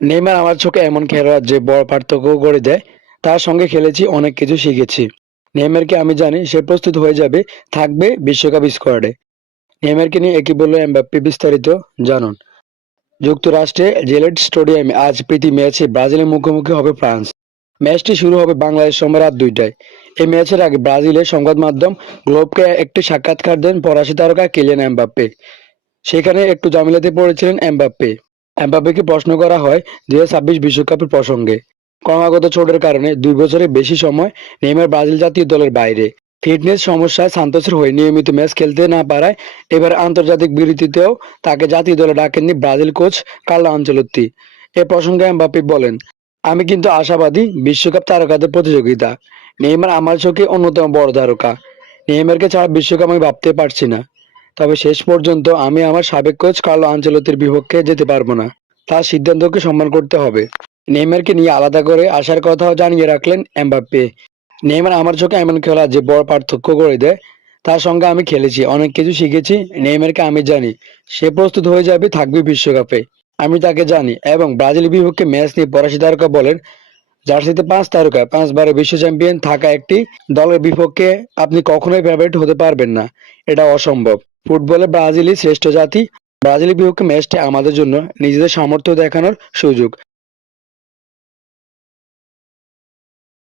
Neymar আমার চোখে এমন খেলোয়াড় যে বড় পার্থক্য করে দেয়। তার সঙ্গে খেলেছি, অনেক কিছু শিখেছি। নেইমারকে আমি জানি সে প্রস্তুত হয়ে যাবে, থাকবে বিশ্বকাপ স্কোয়াডে। নেইমারকে নিয়ে একই বলল এমবাপ্পে, বিস্তারিত জানুন। যুক্তরাষ্ট্রে জেলেট স্টেডিয়ামে আজ প্রীতি ম্যাচে ব্রাজিলের মুখোমুখি হবে ফ্রান্স। ম্যাচটি শুরু হবে বাংলাদেশ সময় রাত ২টায়। এই ম্যাচের আগে ব্রাজিলের সংবাদ মাধ্যম গ্লোবকে একটি সাক্ষাৎকার দেন ফরাসি তারকা কিলিয়ান এমবাপ্পে। সেখানে একটু ঝামেলাতে পড়েছিলেন এমবাপ্পে। এমবাপ্পেকে প্রশ্ন করা হয় ২০২৬ বিশ্বকাপের প্রসঙ্গে। ক্রমাগত চোটের কারণে ২ বছরের বেশি সময় নেইমার ব্রাজিল জাতীয় দলের বাইরে। ফিটনেস সমস্যায় সান্তোসের হয়ে নিয়মিত ম্যাচ খেলতে না পারায় এবার আন্তর্জাতিক বিরতিতেও তাকে জাতীয় দলে ডাকেননি ব্রাজিল কোচ কার্লো আনচেলত্তি। এ প্রসঙ্গে এমবাপ্পে বলেন, আমি কিন্তু আশাবাদী, বিশ্বকাপ তারকাদের প্রতিযোগিতা। নেইমার আমার চোখে অন্যতম বড় তারকা। নেইমারকে ছাড়া বিশ্বকাপ আমি ভাবতে পারছি না। তবে শেষ পর্যন্ত আমি আমার সাবেক কোচ কার্লো আনচেলত্তির বিপক্ষে যেতে পারবো না। তার সিদ্ধান্তকে সম্মান করতে হবে। নেইমারকে নিয়ে আলাদা করে আসার কথাও জানিয়ে রাখলেন এমবাপ্পে। নেইমার আমার চোখে এমন খেলোয়াড় যে বড় পার্থক্য করে দেয়। তার সঙ্গে আমি খেলেছি, অনেক কিছু শিখেছি। নেইমারকে আমি জানি সে প্রস্তুত হয়ে যাবে, থাকবে বিশ্বকাপে। আমি তাকে জানি। এবং ব্রাজিলের বিপক্ষে ম্যাচ নিয়ে ফরাসি তারকা বলেন, জার্সিতে ৫ তারকা, ৫ বারের বিশ্ব চ্যাম্পিয়ন থাকা একটি দলের বিপক্ষে আপনি কখনোই ফেভারিট হতে পারবেন না। এটা অসম্ভব। ফুটবলে ব্রাজিলই শ্রেষ্ঠ জাতি। ব্রাজিলের বিপক্ষে ম্যাচটি আমাদের জন্য নিজেদের সামর্থ্য দেখানোর সুযোগ।